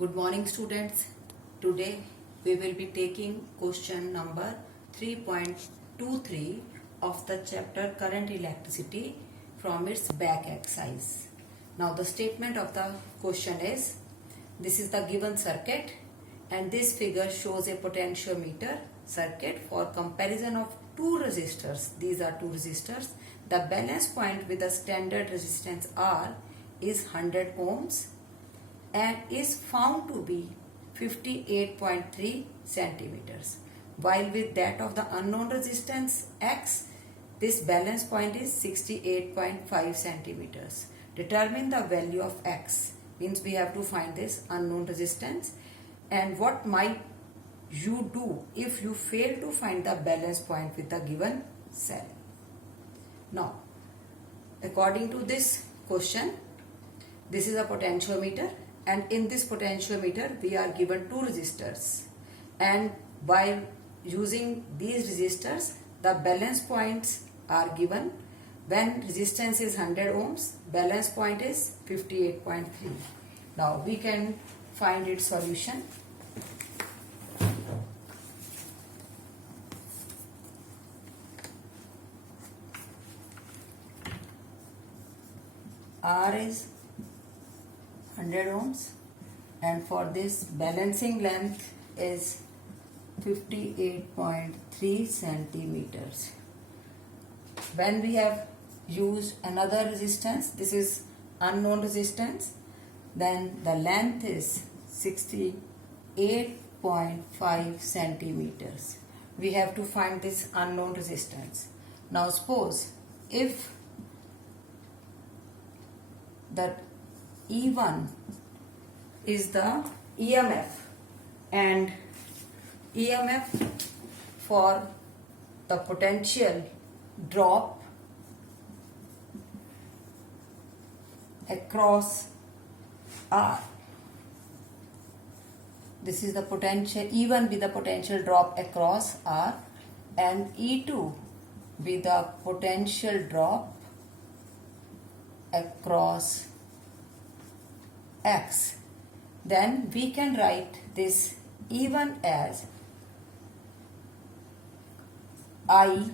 Good morning students. Today we will be taking question number 3.23 of the chapter Current Electricity from its back exercise. Now the statement of the question is, this is the given circuit and this figure shows a potentiometer circuit for comparison of two resistors. These are two resistors. The balance point with the standard resistance R is 100 ohms and is found to be 58.3 centimeters, while with that of the unknown resistance X, this balance point is 68.5 centimeters. Determine the value of X, means we have to find this unknown resistance, and what might you do if you fail to find the balance point with the given cell. Now, according to this question, this is a potentiometer, and in this potentiometer we are given two resistors, and by using these resistors the balance points are given. When resistance is 100 ohms, balance point is 58.3. Now we can find its solution. R is 100 ohms and for this balancing length is 58.3 centimeters. When we have used another resistance, this is unknown resistance, then the length is 68.5 centimeters. We have to find this unknown resistance. Now suppose if that E1 is the EMF, and EMF for the potential drop across R. This is the potential, E1 be the potential drop across R, and E2 be the potential drop across X. Then we can write this E1 as I,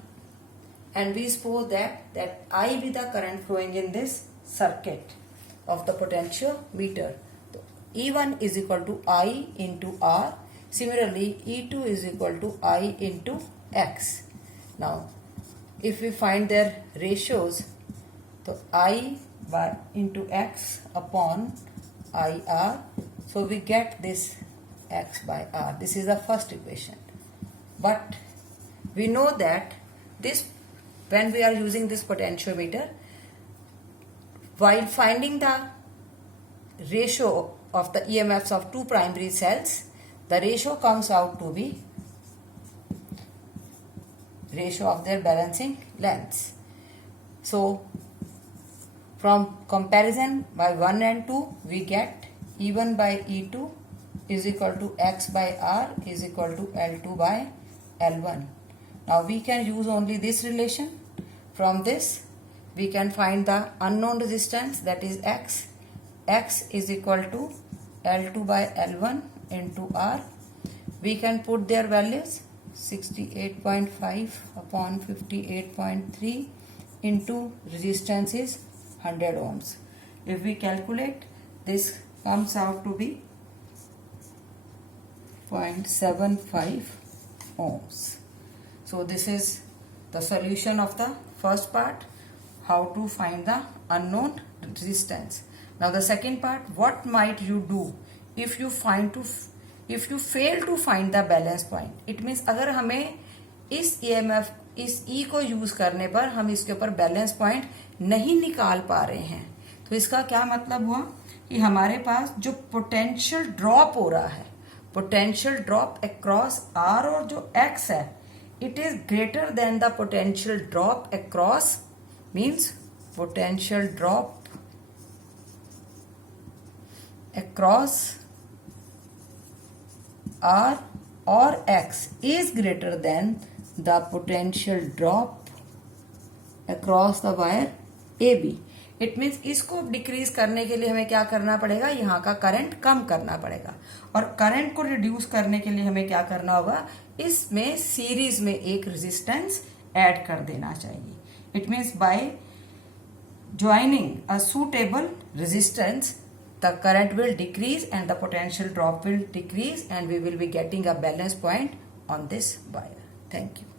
and we suppose that I be the current flowing in this circuit of the potentiometer. So E1 is equal to I into R. Similarly, E2 is equal to I into X. Now, if we find their ratios, so I by into X upon IR, so we get this X by R. This is the first equation. But we know that this, when we are using this potentiometer, while finding the ratio of the EMFs of two primary cells, the ratio comes out to be ratio of their balancing lengths. So from comparison by 1 and 2, we get E1 by E2 is equal to X by R is equal to L2 by L1. Now we can use only this relation. From this we can find the unknown resistance, that is X. X is equal to L2 by L1 into R. We can put their values, 68.5 upon 58.3 into resistance is 100 ohms. If we calculate, this comes out to be 0.75 ohms. So this is the solution of the first part, how to find the unknown resistance. Now the second part, what might you do if you fail to find the balance point. It means अगर हमें इस EMF, इस E को use करने पर हम इसके ऊपर बैलेंस पॉइंट नहीं निकाल पा रहे हैं, तो इसका क्या मतलब हुआ कि हमारे पास जो पोटेंशियल ड्रॉप हो रहा है, पोटेंशियल ड्रॉप अक्रॉस R और जो X है, it is greater than the potential drop across, means potential drop across R or X is greater than the potential drop across the wire AB. It means इसको decrease करने के लिए हमें क्या करना पड़ेगा, यहाँ का करंट कम करना पड़ेगा। और करंट को रिड्यूस करने के लिए हमें क्या करना होगा, इसमें सीरीज में एक रेजिस्टेंस ऐड कर देना चाहिए। It means by joining a suitable resistance, the current will decrease and the potential drop will decrease, and we will be getting a balance point on this wire. Thank you.